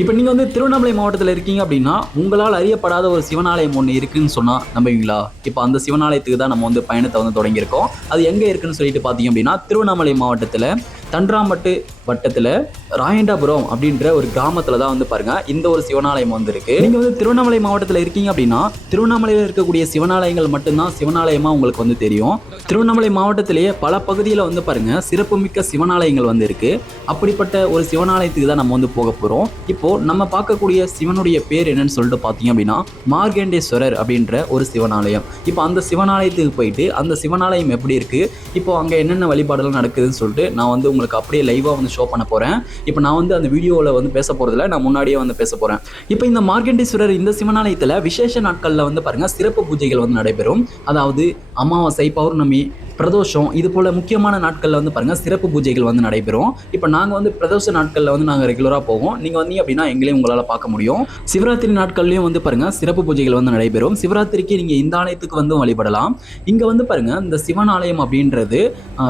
இப்போ நீங்கள் வந்து திருவண்ணாமலை மாவட்டத்தில் இருக்கீங்க அப்படின்னா உங்களால் அறியப்படாத ஒரு சிவனாலயம் ஒன்று இருக்குன்னு சொன்னால் நம்புவீங்களா? இப்போ அந்த சிவனாலயத்துக்கு தான் நம்ம வந்து பயணத்தை வந்து தொடங்கியிருக்கோம். அது எங்கே இருக்குன்னு சொல்லிட்டு பார்த்தீங்க அப்படின்னா திருவண்ணாமலை மாவட்டத்தில் தன்றாம்பட்டு வட்டத்தில் ராயண்டாபுரம் அப்படின்ற ஒரு கிராமத்தில் தான் வந்து பாருங்க இந்த ஒரு சிவனாலயம் வந்து இருக்கு. நீங்கள் வந்து திருவண்ணாமலை மாவட்டத்தில் இருக்கீங்க அப்படின்னா திருவண்ணாமலையில் இருக்கக்கூடிய சிவனாலயங்கள் மட்டும்தான் சிவனாலயமா உங்களுக்கு வந்து தெரியும். திருவண்ணாமலை மாவட்டத்திலேயே பல பகுதியில் வந்து பாருங்க சிறப்புமிக்க சிவனாலயங்கள் வந்து இருக்கு. அப்படிப்பட்ட ஒரு சிவனாலயத்துக்கு தான் நம்ம வந்து போக போகிறோம். இப்போ நம்ம பார்க்கக்கூடிய சிவனுடைய பேர் என்னன்னு சொல்லிட்டு பார்த்தீங்க அப்படின்னா மார்கண்டேஸ்வரர் அப்படின்ற ஒரு சிவனாலயம். இப்போ அந்த சிவனாலயத்துக்கு போயிட்டு அந்த சிவனாலயம் எப்படி இருக்கு, இப்போ அங்கே என்னென்ன வழிபாடுகள் நடக்குதுன்னு சொல்லிட்டு நான் வந்து உங்களுக்கு அப்படியே லைவாக வந்து ஷோ பண்ண போகிறேன். இப்போ நான் வந்து அந்த வீடியோவில் வந்து பேச போகிறதில்ல, நான் முன்னாடியே வந்து பேச போகிறேன். இப்போ இந்த மார்கண்டேஸ்வரர் இந்த சிவனாலயத்தில் விசேஷ நாட்களில் வந்து பாருங்கள் சிறப்பு பூஜைகள் வந்து நடைபெறும். அதாவது அமாவாசை, பௌர்ணமி, பிரதோஷம், இது போல் முக்கியமான நாட்களில் வந்து பாருங்கள் சிறப்பு பூஜைகள் வந்து நடைபெறும். இப்போ நாங்கள் வந்து பிரதோஷ நாட்களில் வந்து நாங்கள் ரெகுலராக போவோம். நீங்கள் வந்தீங்க அப்படின்னா எங்களையும் உங்களால் பார்க்க முடியும். சிவராத்திரி நாட்கள்லையும் வந்து பாருங்கள் சிறப்பு பூஜைகள் வந்து நடைபெறும். சிவராத்திரிக்கு நீங்கள் இந்த ஆலயத்துக்கு வந்து வழிபடலாம். இங்கே வந்து பாருங்கள் இந்த சிவனாலயம் அப்படின்றது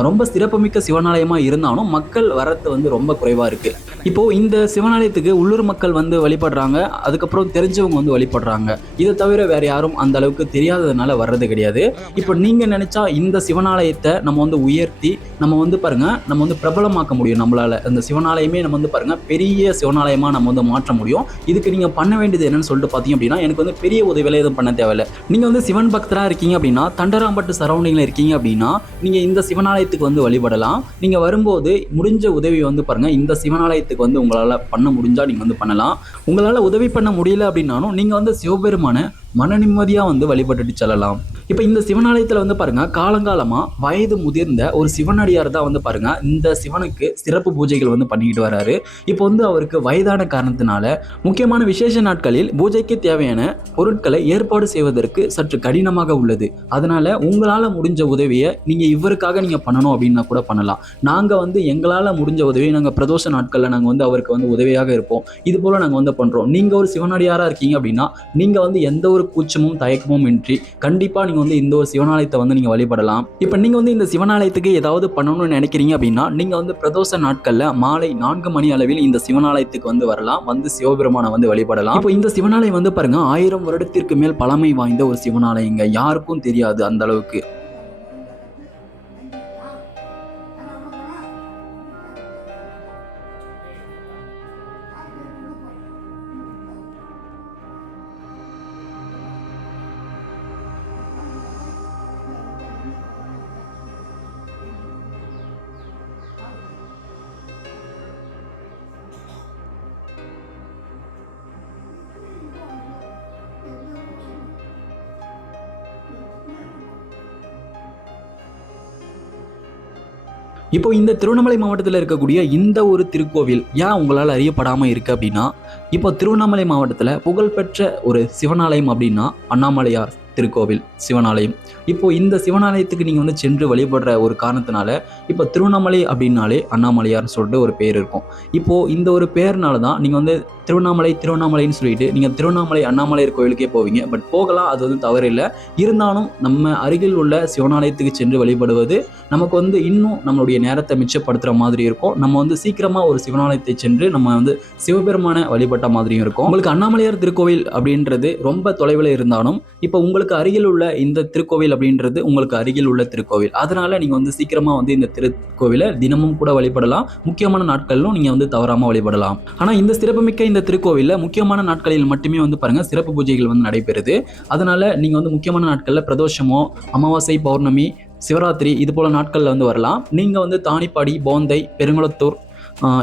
ரொம்ப சிறப்புமிக்க சிவனாலயமாக இருந்தாலும் மக்கள் வரத்து வந்து ரொம்ப குறைவாக இருக்குது. இப்போது இந்த சிவனாலயத்துக்கு உள்ளூர் மக்கள் வந்து வழிபடுறாங்க, அதுக்கப்புறம் தெரிஞ்சவங்க வந்து வழிபடுறாங்க. இதை தவிர வேறு யாரும் அந்த அளவுக்கு தெரியாததுனால வர்றது கிடையாது. இப்போ நீங்கள் நினச்சா இந்த சிவனாலயத்தை நம்ம வந்து உயர்த்தி நம்ம வந்து பாருங்கள் நம்ம வந்து பிரபலமாக்க முடியும். நம்மளால் அந்த சிவனாலயமே நம்ம வந்து பாருங்கள் பெரிய சிவனாலயமாக நம்ம வந்து மாற்ற முடியும். இதுக்கு நீங்கள் பண்ண வேண்டியது என்னன்னு சொல்லிட்டு பார்த்தீங்க அப்படின்னா எனக்கு வந்து பெரிய உதவியில் எதுவும் பண்ண தேவையில்லை. நீங்கள் வந்து சிவன் பக்தராக இருக்கீங்க அப்படின்னா தண்டராம்பட்டு சரௌண்டிங்கில் இருக்கீங்க அப்படின்னா நீங்கள் இந்த சிவனாலயத்துக்கு வந்து வழிபடலாம். நீங்கள் வரும்போது முடிஞ்ச உதவி வந்து பாருங்கள் இந்த சிவனாலயத்துக்கு வந்து உங்களால் பண்ண முடிஞ்சால் நீங்கள் வந்து பண்ணலாம். உங்களால் உதவி பண்ண முடியல அப்படின்னாலும் நீங்கள் வந்து சிவபெருமான மன நிம்மதியாக வந்து வழிபட்டுட்டு செல்லலாம். இப்போ இந்த சிவனாலயத்தில் வந்து பாருங்கள் காலங்காலமாக வயது முதிர்ந்த ஒரு சிவனடியார் தான் வந்து பாருங்கள் இந்த சிவனுக்கு சிறப்பு பூஜைகள் வந்து பண்ணிக்கிட்டு வராரு. இப்போ வந்து அவருக்கு வயதான காரணத்தினால முக்கியமான விசேஷ நாட்களில் பூஜைக்கு தேவையான பொருட்களை ஏற்பாடு செய்வதற்கு சற்று கடினமாக உள்ளது. அதனால் உங்களால் முடிஞ்ச உதவியை நீங்கள் இவருக்காக நீங்கள் பண்ணணும் அப்படின்னா கூட பண்ணலாம். நாங்கள் வந்து எங்களால் முடிஞ்ச உதவியை நாங்கள் பிரதோஷ நாட்களில் நாங்கள் வந்து அவருக்கு வந்து உதவியாக இருப்போம். இது போல் நாங்கள் வந்து பண்ணுறோம். நீங்கள் ஒரு சிவனடியாராக இருக்கீங்க அப்படின்னா நீங்கள் வந்து எந்த ஒரு கூச்சமும் தயக்கமும் இன்றி கண்டிப்பாக நீங்கள் வந்து இந்த ஒரு சிவனாலயத்தை வந்து நீங்கள் வழிபடலாம். இப்போ நீங்கள் வந்து இந்த சிவனாலயத்துக்கு ஏதாவது பண்ணணும்னு நினைக்கிறீங்க அப்படின்னா நீங்கள் வந்து பிரதோஷ நாட்களில் மாலை 4 மணி அளவில் இந்த சிவனாலயத்துக்கு வந்து வரலாம், வந்து சிவபெருமானை வந்து வழிபடலாம். இப்போ இந்த சிவனாலயம் வந்து பாருங்க 1000 வருடத்திற்கு மேல் பழமை வாய்ந்த ஒரு சிவனாலயங்க, யாருக்கும் தெரியாது அந்த அளவுக்கு. இப்போ இந்த திருவண்ணாமலை மாவட்டத்தில் இருக்கக்கூடிய இந்த ஒரு திருக்கோவில் ஏன் உங்களால் அறியப்படாமல் இருக்குது அப்படின்னா, இப்போ திருவண்ணாமலை மாவட்டத்தில் புகழ்பெற்ற ஒரு சிவனாலயம் அப்படின்னா அண்ணாமலையார் திருக்கோவில் சிவனாலயம். இப்போ இந்த சிவனாலயத்துக்கு நீங்கள் வந்து சென்று வழிபடுற ஒரு காரணத்தினால இப்போ திருவண்ணாமலை அப்படின்னாலே அண்ணாமலையார்னு சொல்லிட்டு ஒரு பேர் இருக்கும். இப்போது இந்த ஒரு பேர்னால தான் நீங்கள் வந்து திருவண்ணாமலைன்னு சொல்லிட்டு நீங்கள் திருவண்ணாமலை அண்ணாமலையார் கோவிலுக்கே போவீங்க. பட் போகலாம், அது வந்து தவறு இல்லை. இருந்தாலும் நம்ம அருகில் உள்ள சிவனாலயத்துக்கு சென்று வழிபடுவது நமக்கு வந்து இன்னும் நம்மளுடைய நேரத்தை மிச்சப்படுத்துகிற மாதிரி இருக்கும். நம்ம வந்து சீக்கிரமாக ஒரு சிவனாலயத்தை சென்று நம்ம வந்து சிவபெருமான வழிபட்ட மாதிரியும் இருக்கும். உங்களுக்கு அண்ணாமலையார் திருக்கோவில் அப்படின்றது ரொம்ப தொலைவில் இருந்தாலும் இப்போ உங்களுக்கு அருகில் உள்ள இந்த திருக்கோவில் அப்படின்றது உங்களுக்கு அருகில் உள்ள திருக்கோவில். அதனால நீங்கள் வந்து சீக்கிரமாக வந்து இந்த திருக்கோவிலை தினமும் கூட வழிபடலாம். முக்கியமான நாட்களிலும் நீங்கள் வந்து தவறாமல் வழிபடலாம். ஆனால் இந்த சிறப்புமிக்க இந்த திருக்கோவிலில் முக்கியமான நாட்களில் மட்டுமே வந்து பாருங்க சிறப்பு பூஜைகள் வந்து நடைபெறுது. அதனால நீங்கள் வந்து முக்கியமான நாட்களில் பிரதோஷமோ, அமாவாசை, பௌர்ணமி, சிவராத்திரி இது போல நாட்களில் வந்து வரலாம். நீங்கள் வந்து தானிப்பாடி, போந்தை, பெருங்குளத்தூர்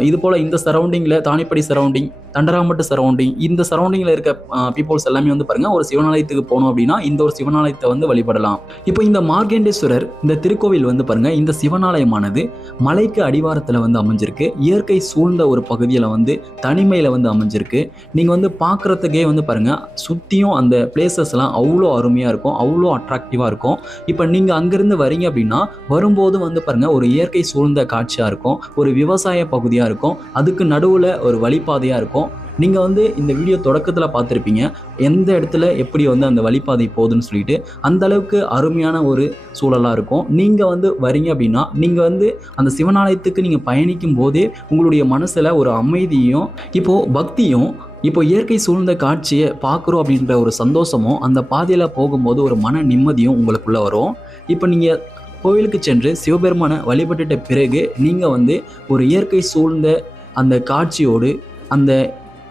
இது போல் இந்த சரௌண்டிங்கில் தானிப்படி சரௌண்டிங், தண்டராம்பட்டு சரௌண்டிங், இந்த சரௌண்டிங்கில் இருக்க பீப்புள்ஸ் எல்லாமே வந்து பாருங்கள் ஒரு சிவனாலயத்துக்கு போகணும் அப்படின்னா இந்த ஒரு சிவனாலயத்தை வந்து வழிபடலாம். இப்போ இந்த மார்கண்டேஸ்வரர் இந்த திருக்கோவில் வந்து பாருங்கள் இந்த சிவனாலயமானது மலைக்கு அடிவாரத்தில் வந்து அமைஞ்சிருக்கு. இயற்கை சூழ்ந்த ஒரு பகுதியில் வந்து தனிமையில் வந்து அமைஞ்சிருக்கு. நீங்கள் வந்து பார்க்குறதுக்கே வந்து பாருங்கள் சுற்றியும் அந்த பிளேசஸ்லாம் அவ்வளோ அருமையாக இருக்கும், அவ்வளோ அட்ராக்டிவாக இருக்கும். இப்போ நீங்கள் அங்கேருந்து வரீங்க அப்படின்னா வரும்போது வந்து பாருங்கள் ஒரு இயற்கை சூழ்ந்த காட்சியாக இருக்கும், ஒரு விவசாய பகுதியாக இருக்கும், அதுக்கு நடுவில் ஒரு வழிபாதையாக இருக்கும். நீங்கள் வந்து இந்த வீடியோ தொடக்கத்தில் பார்த்துருப்பீங்க, எந்த இடத்துல எப்படி வந்து அந்த வழிப்பாதை போகுதுன்னு சொல்லிட்டு. அந்த அளவுக்கு அருமையான ஒரு சூழலாக இருக்கும். நீங்கள் வந்து வரீங்க அப்படின்னா, நீங்கள் வந்து அந்த சிவனாலயத்துக்கு நீங்கள் பயணிக்கும் போதே உங்களுடைய மனசில் ஒரு அமைதியும், இப்போது பக்தியும், இப்போ இயற்கை சூழ்ந்த காட்சியை பார்க்குறோம் அப்படின்ற ஒரு சந்தோஷமும், அந்த பாதையில் போகும்போது ஒரு மன நிம்மதியும் உங்களுக்குள்ளே வரும். இப்போ நீங்கள் கோவிலுக்கு சென்று சிவபெருமானை வழிபட்டுட்ட பிறகு நீங்கள் வந்து ஒரு இயற்கை சூழ்ந்த அந்த காட்சியோடு, அந்த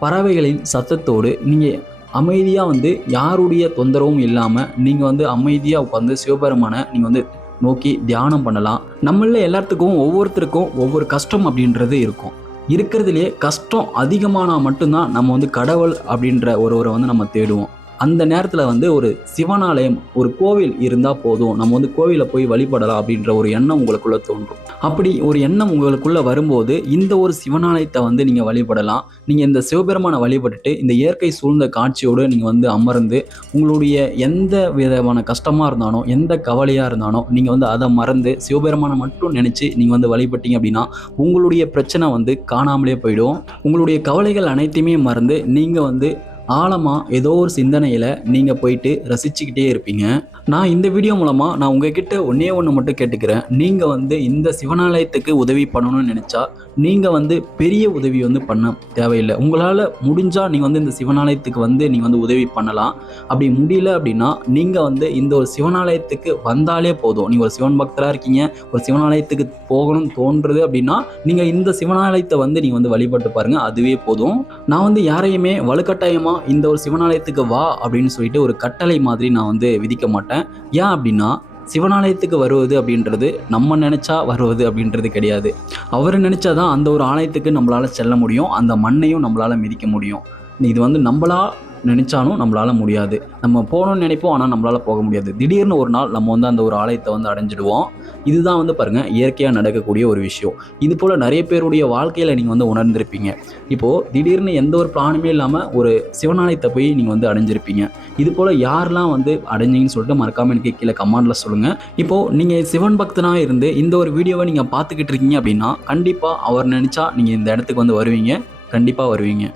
பறவைகளின் சத்தத்தோடு நீங்கள் அமைதியாக வந்து யாருடைய தொந்தரவும் இல்லாமல் நீங்கள் வந்து அமைதியாக உட்காந்து சிவபெருமானை நீங்கள் வந்து நோக்கி தியானம் பண்ணலாம். நம்மள எல்லாத்துக்கும் ஒவ்வொருத்தருக்கும் ஒவ்வொரு கஷ்டம் அப்படின்றது இருக்கும். இருக்கிறதுலே கஷ்டம் அதிகமானா மட்டும்தான் நம்ம வந்து கடவுள் அப்படின்ற ஒருவரை வந்து நம்ம தேடுவோம். அந்த நேரத்தில் வந்து ஒரு சிவனாலயம், ஒரு கோவில் இருந்தால் போதும், நம்ம வந்து கோவிலில் போய் வழிபடலாம் அப்படின்ற ஒரு எண்ணம் உங்களுக்குள்ளே தோன்றும். அப்படி ஒரு எண்ணம் உங்களுக்குள்ளே வரும்போது இந்த ஒரு சிவனாலயத்தை வந்து நீங்கள் வழிபடலாம். நீங்கள் இந்த சிவபெருமானை வழிபட்டுட்டு இந்த இயற்கை சூழ்ந்த காட்சியோடு நீங்கள் வந்து அமர்ந்து உங்களுடைய எந்த விதமான கஷ்டமாக இருந்தாலும், எந்த கவலையாக இருந்தாலும் நீங்கள் வந்து அதை மறந்து சிவபெருமானை மட்டும் நினச்சி நீங்கள் வந்து வழிபட்டீங்க அப்படின்னா உங்களுடைய பிரச்சனை வந்து காணாமலே போயிடும். உங்களுடைய கவலைகள் அனைத்தையுமே மறந்து நீங்கள் வந்து ஆழமா ஏதோ ஒரு சிந்தனையில் நீங்கள் போயிட்டு ரசிச்சுக்கிட்டே இருப்பீங்க. நான் இந்த வீடியோ மூலமாக நான் உங்ககிட்ட ஒன்றே ஒன்று மட்டும் கேட்டுக்கிறேன். நீங்கள் வந்து இந்த சிவனாலயத்துக்கு உதவி பண்ணணும்னு நினச்சா நீங்கள் வந்து பெரிய உதவி வந்து பண்ண தேவையில்லை. உங்களால் முடிஞ்சால் நீங்கள் வந்து இந்த சிவனாலயத்துக்கு வந்து நீங்கள் வந்து உதவி பண்ணலாம். அப்படி முடியல அப்படின்னா நீங்கள் வந்து இந்த ஒரு சிவனாலயத்துக்கு வந்தாலே போதும். நீங்கள் ஒரு சிவன் பக்தராக இருக்கீங்க, ஒரு சிவனாலயத்துக்கு போகணும்னு தோன்றுறது அப்படின்னா நீங்கள் இந்த சிவனாலயத்தை வந்து நீங்கள் வந்து வழிபட்டு பாருங்கள், அதுவே போதும். நான் வந்து யாரையுமே வலுக்கட்டாயமாக இந்த ஒரு சிவனாலயத்துக்கு வா அப்படின்னு சொல்லிட்டு ஒரு கட்டளை மாதிரி நான் வந்து விதிக்க மாட்டேன். ஏன் அப்படின்னா சிவனாலயத்துக்கு வருவது அப்படின்றது நம்ம நினச்சா வருவது அப்படின்றது கிடையாது. அவர் நினச்சாதான் அந்த ஒரு ஆலயத்துக்கு நம்மளால் செல்ல முடியும், அந்த மண்ணையும் நம்மளால் மிதிக்க முடியும். இது வந்து நம்மளா நினச்சாலும் நம்மளால் முடியாது. நம்ம போகணும்னு நினைப்போம், ஆனால் நம்மளால் போக முடியாது. திடீர்னு ஒரு நாள் நம்ம வந்து அந்த ஒரு ஆலயத்தை வந்து அடைஞ்சிடுவோம். இதுதான் வந்து பாருங்கள் இயற்கையாக நடக்கக்கூடிய ஒரு விஷயம். இது போல் நிறைய பேருடைய வாழ்க்கையில் நீங்கள் வந்து உணர்ந்திருப்பீங்க. இப்போது திடீர்னு எந்த ஒரு பிளானுமே இல்லாமல் ஒரு சிவனாலயத்தை போய் நீங்கள் வந்து அடைஞ்சிருப்பீங்க. இது போல் யாரெல்லாம் வந்து அடைஞ்சிங்கன்னு சொல்லிட்டு மறக்காமல் எனக்கு கீழே கமெண்டில் சொல்லுங்கள். இப்போது நீங்கள் சிவன் பக்தனாக இருந்து இந்த ஒரு வீடியோவை நீங்கள் பார்த்துக்கிட்டு இருக்கீங்க அப்படின்னா கண்டிப்பாக அவர் நினச்சா நீங்கள் இந்த இடத்துக்கு வந்து வருவீங்க, கண்டிப்பாக வருவீங்க.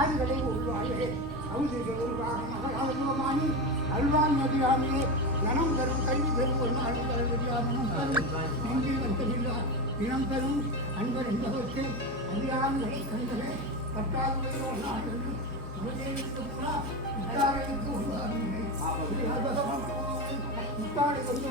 ஆண்களை உருவாயே அவுதிகள் உருவாகமானி அல்வான் நதியாமியே கனம் பெறும் கல்வி பெறும் ஒரு நாள் மனம் பெறும் நெஞ்சில் வந்ததில்லா இனம் பெறும் அன்பர் என்பவருக்கு அதிகாரிகளை கண்டவே பட்டாளி ஒரு நாள் என்று முத்தாரைக்கு உருவாகின்றேன் முத்தாரை கொண்டு